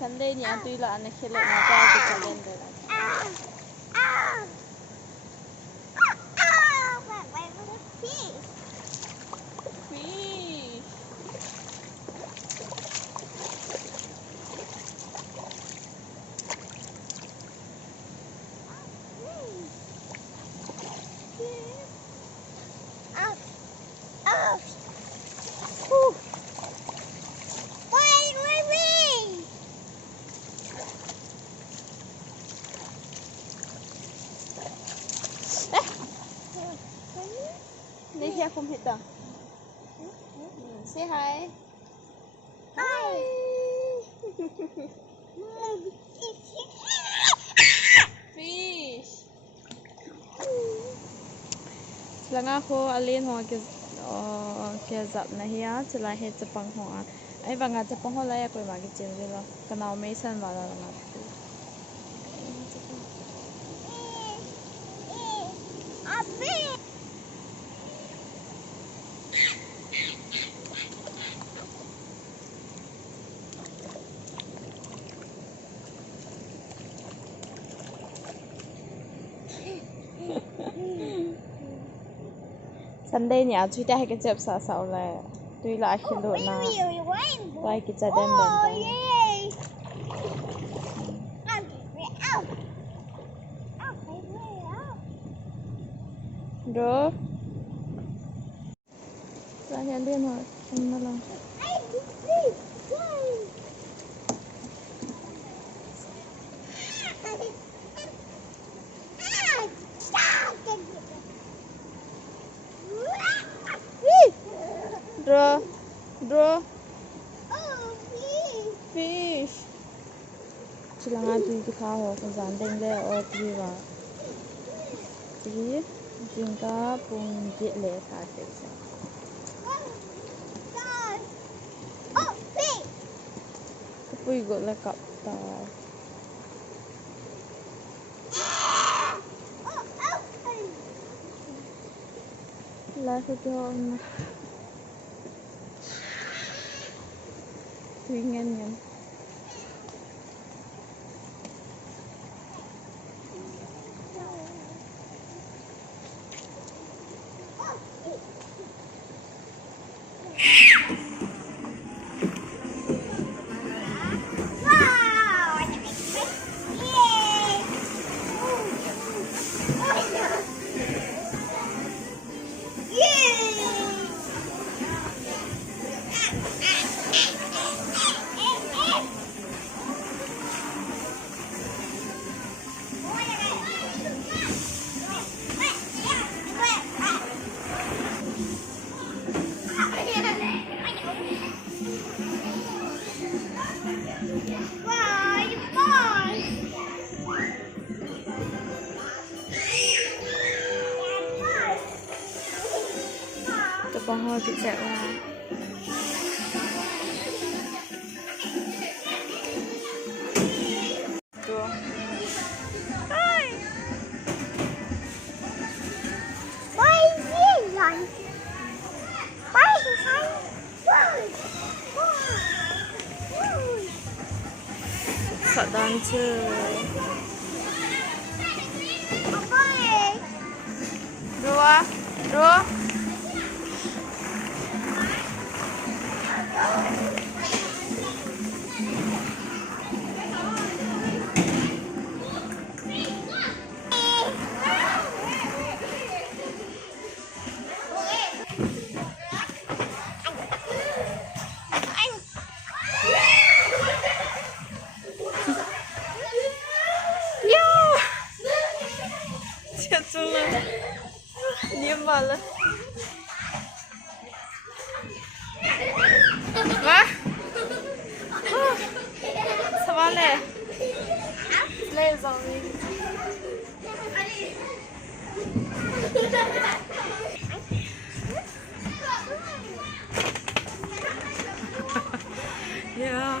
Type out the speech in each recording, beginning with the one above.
Sunday ni ang tuila na khilek na ta sa calendar. Fish. Đây kia không hit đâu. Say hi. Hi. Fish. Lang ako alin ho ke zap na hiya chila he chapang ho ai banga chapang ho la ya koi ma ki chin lo kanao me san wa la nga Sunday ni chui ta cái chép sa sao là tuy là khi độ na quay cái chả đem đến rồi là hiện điên rồi không mà lòng Draw. Fish. Sila nga tuwi ki kaho kung saan dengle o tuwi wa. Tuwi, jingka pung di le sa kesa. Kapuy go la kapta. Lasa doon. Tuwingan yan. Con hơi bị dẹo ra. Sợ đàn chưa? Rua, rua. Niêm vào lên. Va? Ça va aller? Les amis. Yeah.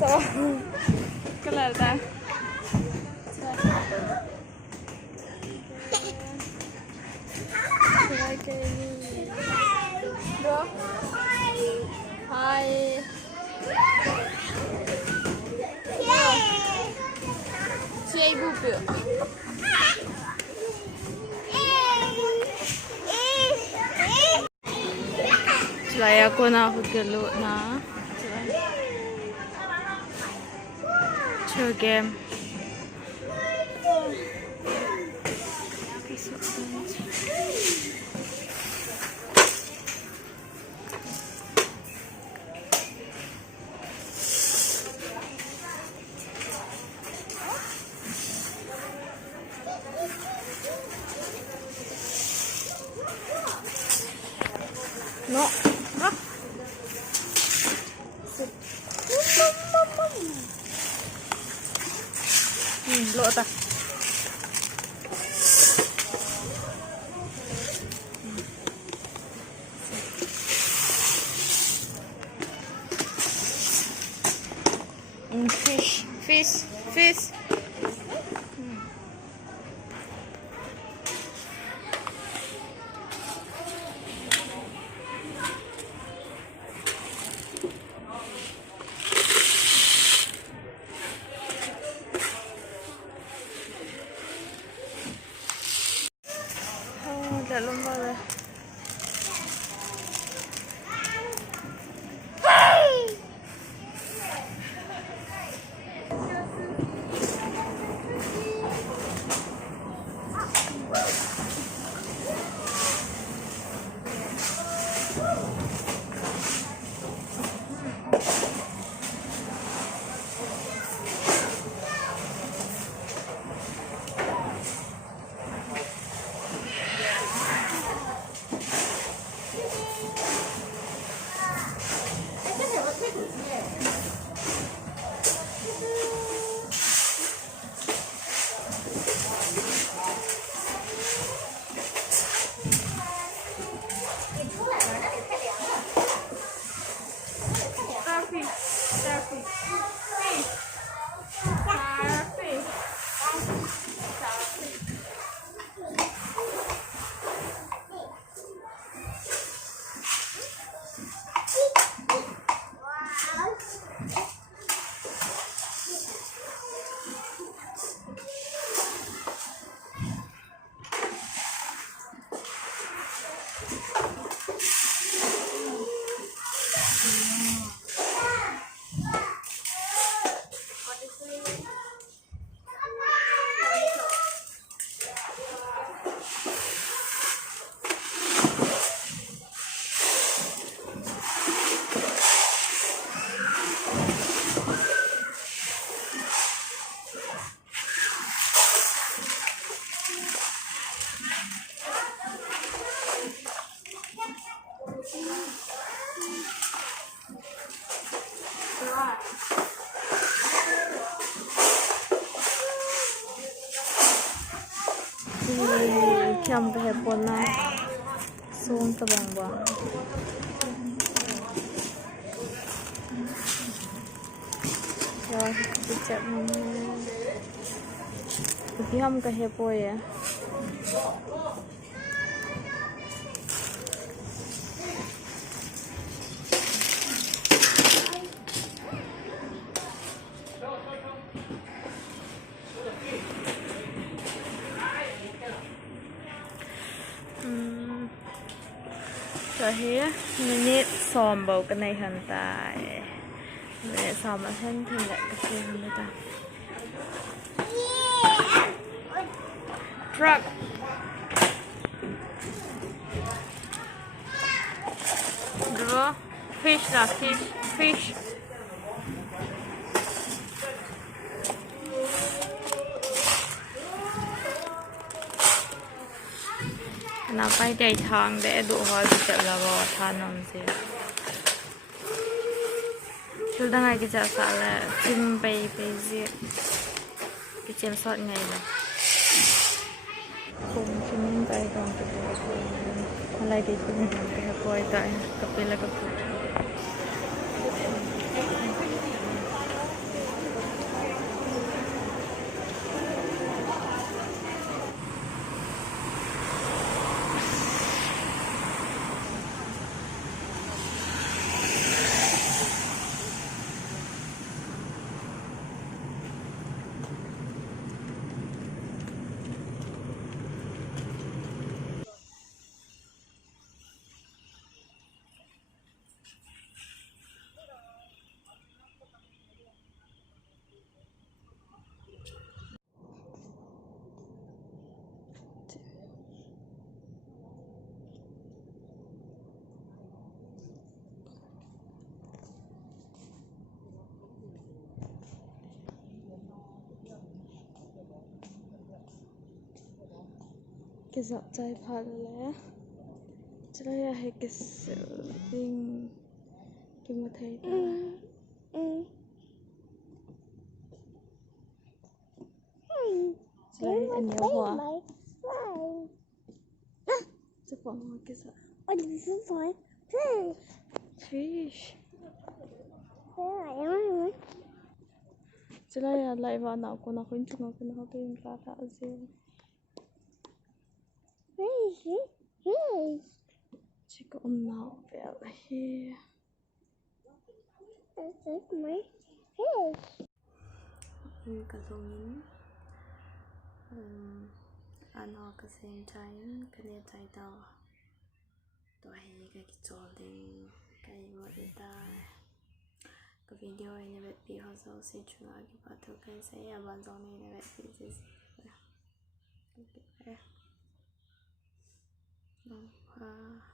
So, cái ta được. Hai şey bu bu. Selain aku nak geluk na. Chill game. No. Lộ ta. Fish. Đã luôn vào rồi. Chăm cái hẹp quần này xuống cái bằng bằng rồi đi chậm cái không cái hẹp quần à cho hết mình nhét xòm bầu cái này hiện tại để xòm mà thêm lại cái kia người ta truck được fish là fish nào bay chạy thang để đủ hỏi cái chợ là vào than nằm gì chúng ta ngay cái chợ xã là chim bay bay gì cái chim sọt ngày này cùng chim tay còn cái lại cái chim cái quay tại cặp là cặp cái giọng trai phật lẽ cho đây là cái sự tình cái mà thấy ta cho đây anh nhớ hòa cho bọn hoa cái giọng fish cho đây là lại vào nào của nó khuyến chung nó cái nó tên là thả riêng chỉ có nào về here cái giống anh họ cái xem trái cái này trái tàu tôi cái chỗ lên cái gọi ta cái video này về bị họ sau sẽ chụp lại cái bắt đầu cái sẽ bạn dòng này về bị gì đó